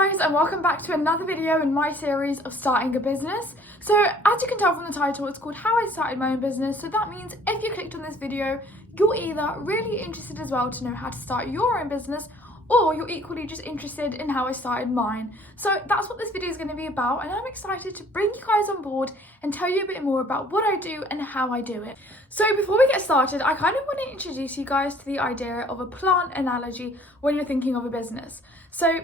guys, and welcome back to another video in my series of starting a business. So as you can tell from the title, it's called How I Started My Own Business. So that means if you clicked on this video, you're either really interested as well to know how to start your own business, or you're equally just interested in how I started mine. So that's what this video is going to be about, and I'm excited to bring you guys on board and tell you a bit more about what I do and how I do it. So before we get started, I kind of want to introduce you guys to the idea of a plant analogy when you're thinking of a business. So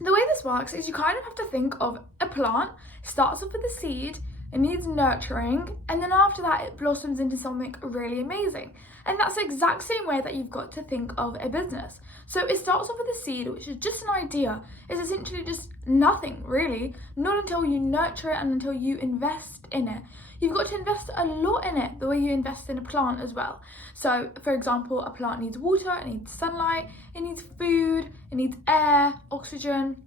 the way this works is you kind of have to think of a plant. Starts off with a seed, it needs nurturing, and then after that it blossoms into something really amazing. And that's the exact same way that you've got to think of a business. So it starts off with a seed, which is just an idea. It's essentially just nothing really, not until you nurture it and until you invest in it. You've got to invest a lot in it, the way you invest in a plant as well. So for example, a plant needs water, it needs sunlight, it needs food, it needs air, oxygen.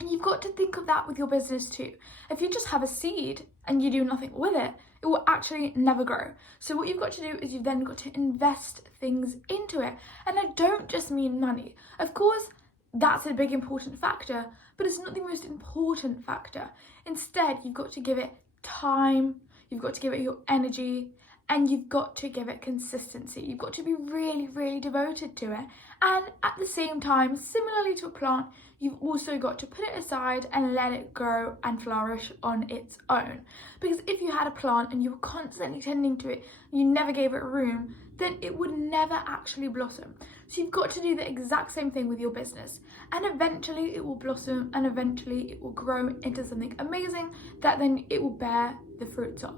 And you've got to think of that with your business too. If you just have a seed and you do nothing with it, it will actually never grow. So what you've got to do is you've then got to invest things into it. And I don't just mean money. Of course, that's a big important factor, but it's not the most important factor. Instead, you've got to give it time, you've got to give it your energy, and you've got to give it consistency. You've got to be really, really devoted to it. And at the same time, similarly to a plant, you've also got to put it aside and let it grow and flourish on its own. Because if you had a plant and you were constantly tending to it, you never gave it room, then it would never actually blossom. So you've got to do the exact same thing with your business. And eventually it will blossom, and eventually it will grow into something amazing that then it will bear the fruits of.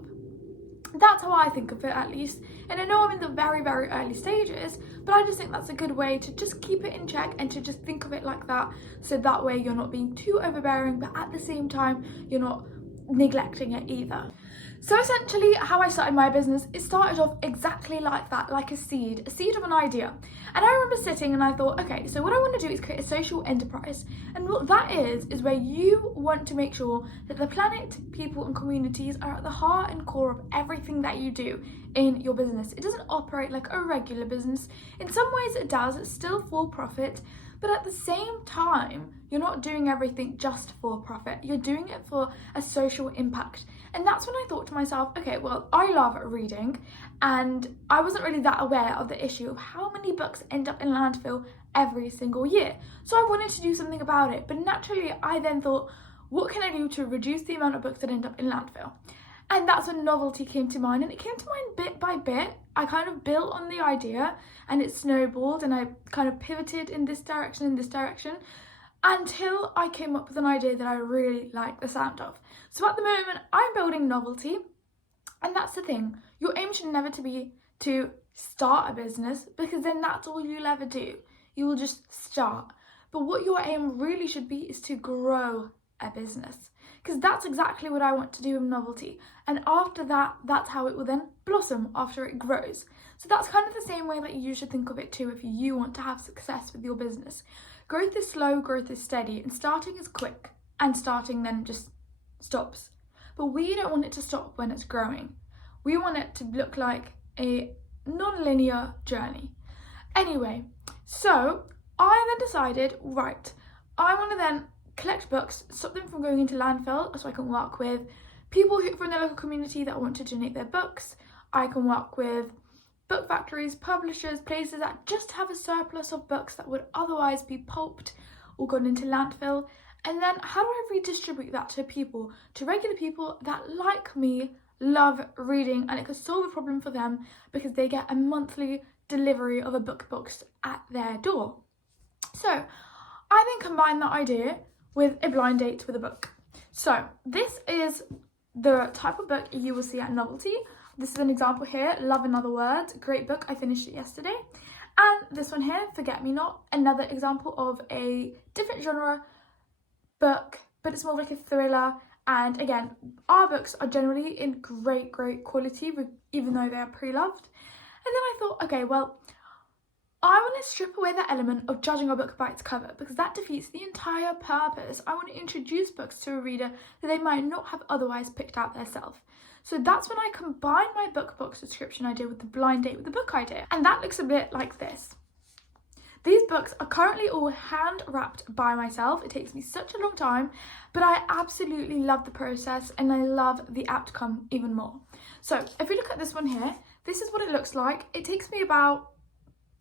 That's how I think of it, at least. And I know I'm in the very, very early stages, but I just think that's a good way to just keep it in check and to just think of it like that. So that way you're not being too overbearing, but at the same time, you're not neglecting it either. So essentially how I started my business, it started off exactly like that, like a seed of an idea. And I remember sitting and I thought, okay, so what I want to do is create a social enterprise. And what that is where you want to make sure that the planet, people and communities are at the heart and core of everything that you do in your business. It doesn't operate like a regular business. In some ways it does, it's still for profit. But at the same time, you're not doing everything just for profit. You're doing it for a social impact. And that's when I thought to myself, okay, well, I love reading, and I wasn't really that aware of the issue of how many books end up in landfill every single year. So I wanted to do something about it. But naturally, I then thought, what can I do to reduce the amount of books that end up in landfill? And that's when novelty came to mind, and it came to mind bit by bit. I kind of built on the idea and it snowballed, and I kind of pivoted in this direction, until I came up with an idea that I really like the sound of. So at the moment, I'm building novelty, and that's the thing. Your aim should never to be to start a business, because then that's all you'll ever do. You will just start. But what your aim really should be is to grow a business, because that's exactly what I want to do with novelty. And after that, that's how it will then blossom after it grows. So that's kind of the same way that you should think of it too if you want to have success with your business. Growth is slow, growth is steady, and starting is quick, and starting then just stops. But we don't want it to stop when it's growing. We want it to look like a non-linear journey. Anyway, so I then decided, right, I want to then collect books, stop them from going into landfill, so I can work with people from the local community that want to donate their books. I can work with book factories, publishers, places that just have a surplus of books that would otherwise be pulped or gone into landfill. And then how do I redistribute that to people, to regular people that, like me, love reading, and it could solve a problem for them because they get a monthly delivery of a book box at their door. So I then combined that idea with a blind date with a book. So this is the type of book you will see at Novelty. This is an example here, Love in Other Words, great book, I finished it yesterday. And this one here, Forget Me Not, another example of a different genre book, but it's more like a thriller. And again, our books are generally in great quality, even though they are pre-loved. And then I thought, okay, well, I want to strip away that element of judging a book by its cover, because that defeats the entire purpose. I want to introduce books to a reader that they might not have otherwise picked out themselves. So that's when I combined my book box subscription idea with the blind date with the book idea. And that looks a bit like this. These books are currently all hand wrapped by myself. It takes me such a long time, but I absolutely love the process and I love the outcome even more. So if we look at this one here, this is what it looks like. It takes me about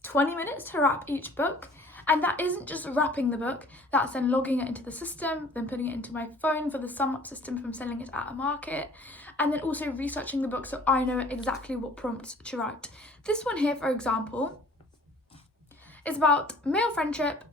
20 minutes to wrap each book. And that isn't just wrapping the book, that's then logging it into the system, then putting it into my phone for the sum up system from selling it at a market, and then also researching the book so I know exactly what prompts to write. This one here, for example, is about male friendship,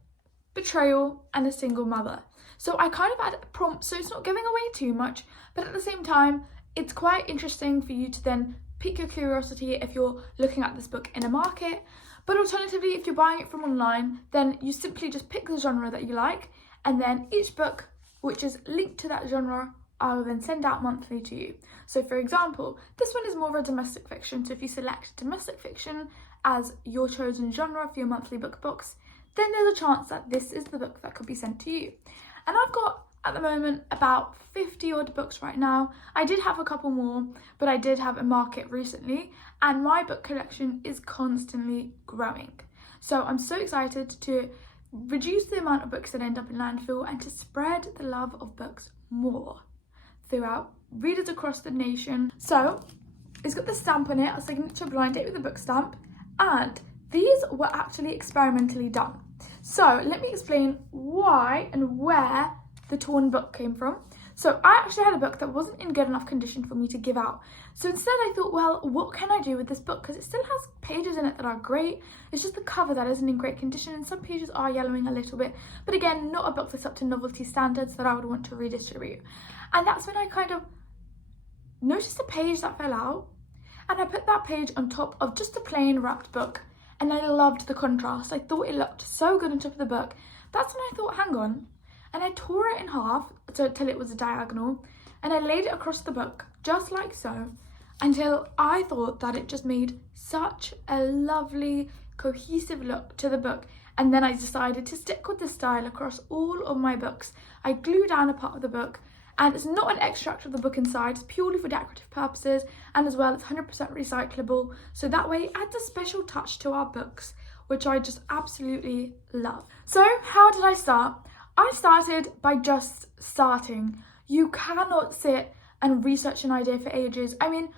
betrayal, and a single mother. So I kind of add prompts, so it's not giving away too much, but at the same time, it's quite interesting for you to then pique your curiosity if you're looking at this book in a market. But alternatively, if you're buying it from online, then you simply just pick the genre that you like, and then each book which is linked to that genre, I will then send out monthly to you. So for example, this one is more of a domestic fiction, so if you select domestic fiction as your chosen genre for your monthly book box, then there's a chance that this is the book that could be sent to you. And I've got, at the moment, about 50 odd books right now. I did have a couple more, but I did have a market recently, and my book collection is constantly growing. So I'm so excited to reduce the amount of books that end up in landfill and to spread the love of books more throughout readers across the nation. So it's got the stamp on it, a signature blind date with a book stamp, and these were actually experimentally done. So let me explain why and where the torn book came from. So I actually had a book that wasn't in good enough condition for me to give out. So instead I thought, well, what can I do with this book? Because it still has pages in it that are great. It's just the cover that isn't in great condition, and some pages are yellowing a little bit. But again, not a book that's up to novelty standards that I would want to redistribute. And that's when I kind of noticed a page that fell out, and I put that page on top of just a plain wrapped book. And I loved the contrast. I thought it looked so good on top of the book. That's when I thought, hang on. And I tore it in half till it was a diagonal, and I laid it across the book just like so, until I thought that it just made such a lovely cohesive look to the book. And then I decided to stick with this style across all of my books. I glue down a part of the book, and it's not an extract of the book inside, it's purely for decorative purposes, and as well it's 100% recyclable, so that way it adds a special touch to our books, which I just absolutely love. So how did I start? I started by just starting. You cannot sit and research an idea for ages. I mean,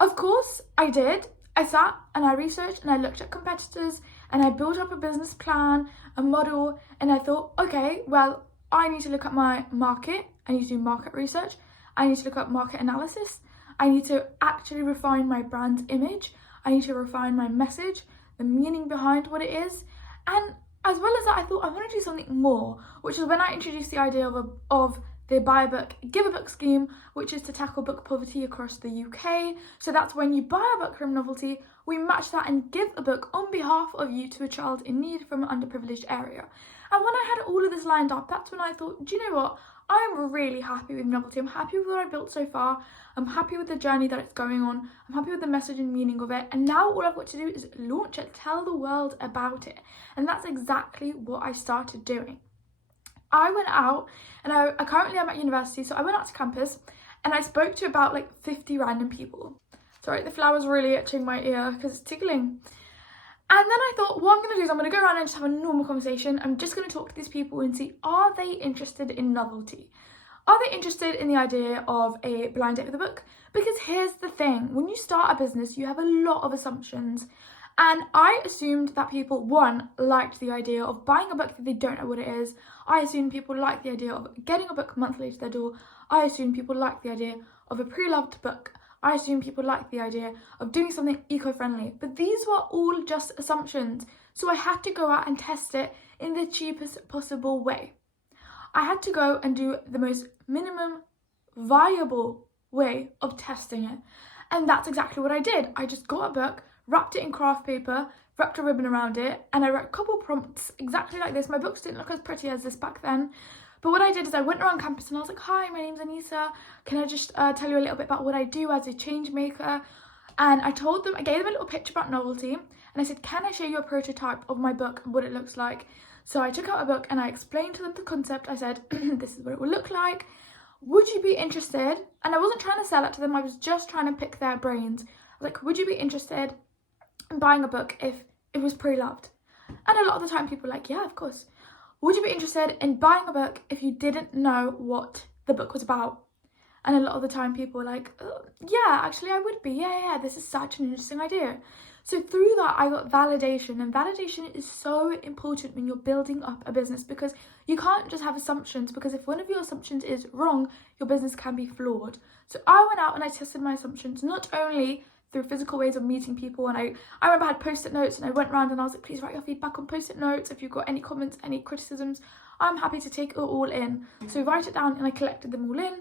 of course I did. I sat and I researched and I looked at competitors and I built up a business plan, a model, and I thought, okay, well, I need to look at my market. I need to do market research. I need to look at market analysis. I need to actually refine my brand image. I need to refine my message, the meaning behind what it is. And as well as that, I thought I want to do something more, which is when I introduced the idea of the buy a book, give a book scheme, which is to tackle book poverty across the UK. So that's when you buy a book from Novelty, we match that and give a book on behalf of you to a child in need from an underprivileged area. And when I had all of this lined up, that's when I thought, do you know what? I'm really happy with Novelty. I'm happy with what I've built so far. I'm happy with the journey that it's going on. I'm happy with the message and meaning of it. And now all I've got to do is launch it, tell the world about it. And that's exactly what I started doing. I went out, and I currently am at university, so I went out to campus and I spoke to about like 50 random people. Sorry, the flower's really itching my ear because it's tickling. And then I thought, what I'm going to do is I'm going to go around and just have a normal conversation. I'm just going to talk to these people and see, are they interested in Novelty? Are they interested in the idea of a blind date with a book? Because here's the thing, when you start a business, you have a lot of assumptions. And I assumed that people, one, liked the idea of buying a book that they don't know what it is. I assumed people liked the idea of getting a book monthly to their door. I assumed people liked the idea of a pre-loved book. I assume people like the idea of doing something eco-friendly, but these were all just assumptions. So I had to go out and test it in the cheapest possible way. I had to go and do the most minimum viable way of testing it. And that's exactly what I did. I just got a book, wrapped it in craft paper, wrapped a ribbon around it, and I wrote a couple prompts exactly like this. My books didn't look as pretty as this back then. But what I did is I went around campus and I was like, hi, my name's Anissa. Can I just tell you a little bit about what I do as a change maker? And I told them, I gave them a little picture about Novelty. And I said, can I show you a prototype of my book and what it looks like? So I took out a book and I explained to them the concept. I said, this is what it will look like. Would you be interested? And I wasn't trying to sell it to them. I was just trying to pick their brains. I was like, would you be interested in buying a book if it was pre-loved? And a lot of the time people are like, yeah, of course. Would you be interested in buying a book if you didn't know what the book was about? And a lot of the time people are like, oh, yeah, actually I would be. Yeah, this is such an interesting idea. So through that, I got validation, and validation is so important when you're building up a business, because you can't just have assumptions, because if one of your assumptions is wrong, your business can be flawed. So I went out and I tested my assumptions, not only through physical ways of meeting people, and I remember I had post-it notes, and I went around and I was like, please write your feedback on post-it notes. If you've got any comments, any criticisms, I'm happy to take it all in. So write it down, and I collected them all in.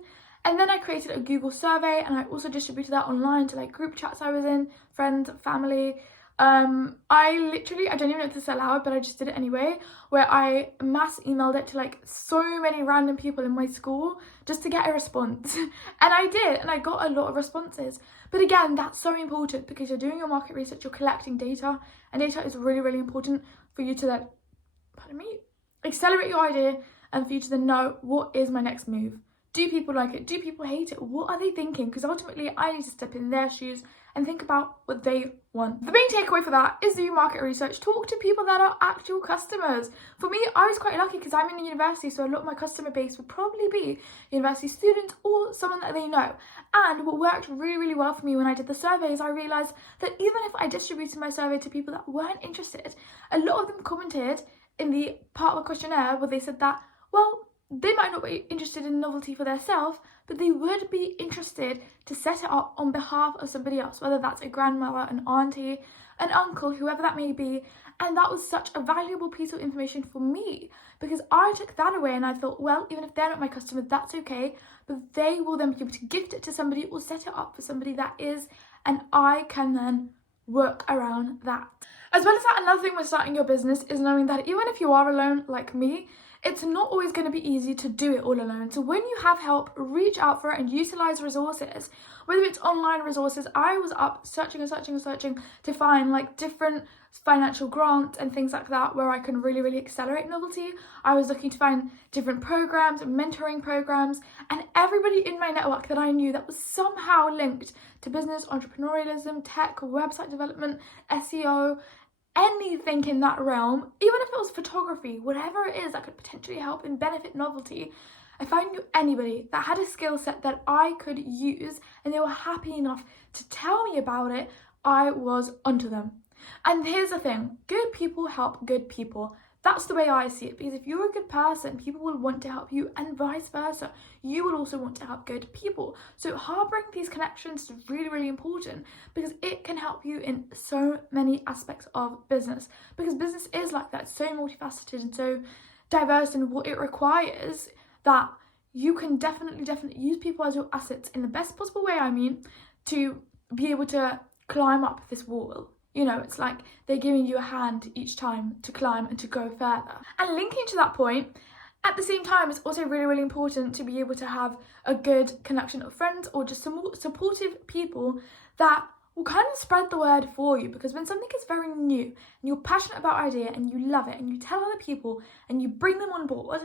And then I created a Google survey, and I also distributed that online to like group chats I was in, friends, family. I don't even know if this is allowed, but I just did it anyway, where I mass emailed it to like so many random people in my school just to get a response. And I did, and I got a lot of responses. But again, that's so important, because you're doing your market research, you're collecting data, and data is really, really important for you to then, accelerate your idea, and for you to then know, what is my next move? Do people like it? Do people hate it? What are they thinking? Because ultimately I need to step in their shoes and think about what they want. The main takeaway for that is do market research. Talk to people that are actual customers. For me, I was quite lucky because I'm in a university, so a lot of my customer base would probably be university students or someone that they know. And what worked really, really well for me when I did the surveys, I realised that even if I distributed my survey to people that weren't interested, a lot of them commented in the part of the questionnaire where they said that, well, they might not be interested in novelty for themselves, but they would be interested to set it up on behalf of somebody else, whether that's a grandmother, an auntie, an uncle, whoever that may be. And that was such a valuable piece of information for me, because I took that away and I thought, well, even if they're not my customer, that's okay, but they will then be able to gift it to somebody or set it up for somebody that is, and I can then work around that. As well as that, another thing with starting your business is knowing that even if you are alone like me, it's not always going to be easy to do it all alone. So when you have help, reach out for it and utilize resources. Whether it's online resources, I was up searching to find like different financial grants and things like that where I can really, really accelerate novelty. I was looking to find different programs, mentoring programs, and everybody in my network that I knew that was somehow linked to business, entrepreneurialism, tech, website development, SEO, anything in that realm, even if it was photography, whatever it is that could potentially help and benefit novelty. If I knew anybody that had a skill set that I could use and they were happy enough to tell me about it, I was onto them. And here's the thing, good people help good people. That's the way I see it, because if you're a good person, people will want to help you, and vice versa. You will also want to help good people. So harboring these connections is really, really important, because it can help you in so many aspects of business. Because business is like that, so multifaceted and so diverse in what it requires, that you can definitely use people as your assets in the best possible way, to be able to climb up this wall. You know, it's like they're giving you a hand each time to climb and to go further. And linking to that point, at the same time, it's also really, really important to be able to have a good connection of friends or just some supportive people that will kind of spread the word for you. Because when something is very new and you're passionate about an idea and you love it and you tell other people and you bring them on board,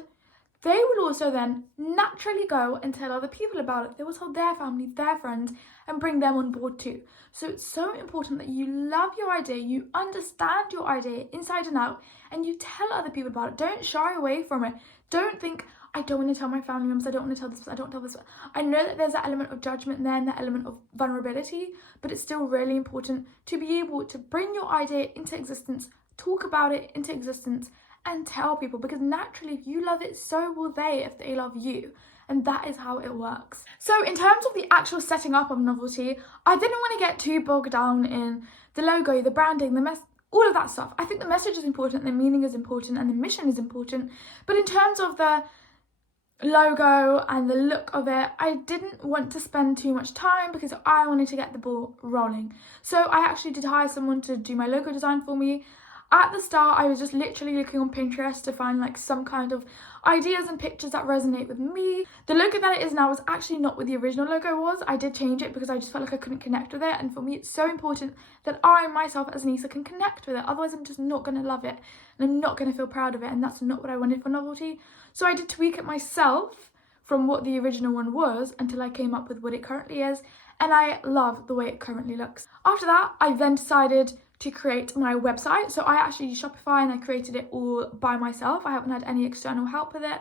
they will also then naturally go and tell other people about it. They will tell their family, their friends, and bring them on board too. So it's so important that you love your idea, you understand your idea inside and out, and you tell other people about it. Don't shy away from it. Don't think, I don't want to tell my family members, I don't want to tell this person, I don't tell this person. I know that there's that element of judgment there and that element of vulnerability, but it's still really important to be able to bring your idea into existence, talk about it into existence, and tell people, because naturally if you love it, so will they if they love you. And that is how it works. So in terms of the actual setting up of novelty, I didn't want to get too bogged down in the logo, the branding, all of that stuff. I think the message is important, the meaning is important, and the mission is important. But in terms of the logo and the look of it, I didn't want to spend too much time because I wanted to get the ball rolling. So I actually did hire someone to do my logo design for me. At the start, I was just literally looking on Pinterest to find like some kind of ideas and pictures that resonate with me. The logo that it is now is actually not what the original logo was. I did change it because I just felt like I couldn't connect with it. And for me, it's so important that I myself as Nisa can connect with it. Otherwise, I'm just not going to love it and I'm not going to feel proud of it. And that's not what I wanted for novelty. So I did tweak it myself from what the original one was until I came up with what it currently is. And I love the way it currently looks. After that, I then decided to create my website. So I actually use Shopify and I created it all by myself. I haven't had any external help with it.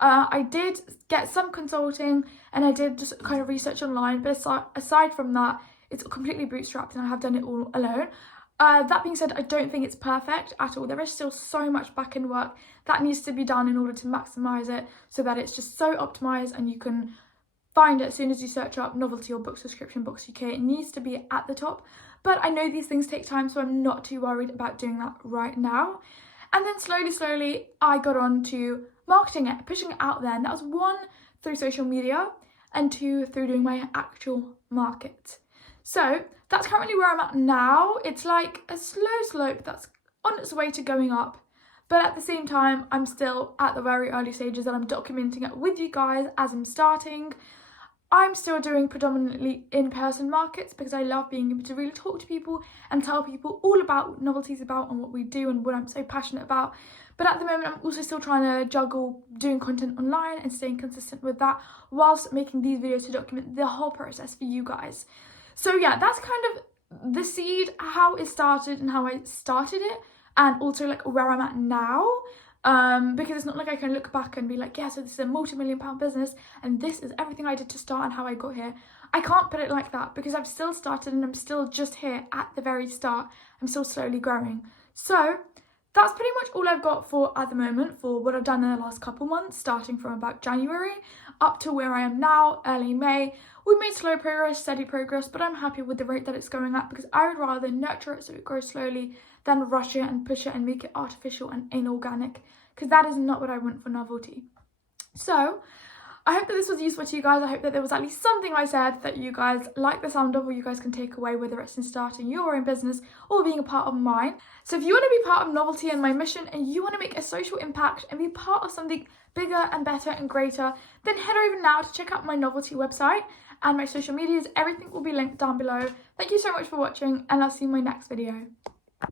I did get some consulting and I did just kind of research online, but aside from that, it's completely bootstrapped and I have done it all alone. That being said, I don't think it's perfect at all. There is still so much back-end work that needs to be done in order to maximize it so that it's just so optimized and you can find it as soon as you search up novelty or book subscription Books UK. It needs to be at the top, but I know these things take time, so I'm not too worried about doing that right now. And then slowly, I got on to marketing it, pushing it out there. And that was 1, through social media, and 2, through doing my actual market. So that's currently where I'm at now. It's like a slow slope that's on its way to going up. But at the same time, I'm still at the very early stages and I'm documenting it with you guys as I'm starting. I'm still doing predominantly in-person markets because I love being able to really talk to people and tell people all about what Novelty's about and what we do and what I'm so passionate about. But at the moment, I'm also still trying to juggle doing content online and staying consistent with that whilst making these videos to document the whole process for you guys. So yeah, that's kind of the seed, how it started and how I started it, and also like where I'm at now. Because it's not like I can look back and be like, yeah, so this is a multi-million-pound business and this is everything I did to start and how I got here. I can't put it like that because I've still started and I'm still just here at the very start. I'm still slowly growing. So that's pretty much all I've got for at the moment for what I've done in the last couple months, starting from about January up to where I am now, early May. We've made slow progress, steady progress, but I'm happy with the rate that it's going at because I would rather nurture it so it grows slowly than rush it and push it and make it artificial and inorganic, because that is not what I want for Novelty. So I hope that this was useful to you guys. I hope that there was at least something I said that you guys like the sound of or you guys can take away, whether it's in starting your own business or being a part of mine. So if you want to be part of Novelty and my mission and you want to make a social impact and be part of something bigger and better and greater, then head over now to check out my Novelty website and my social medias. Everything will be linked down below. Thank you so much for watching and I'll see you in my next video.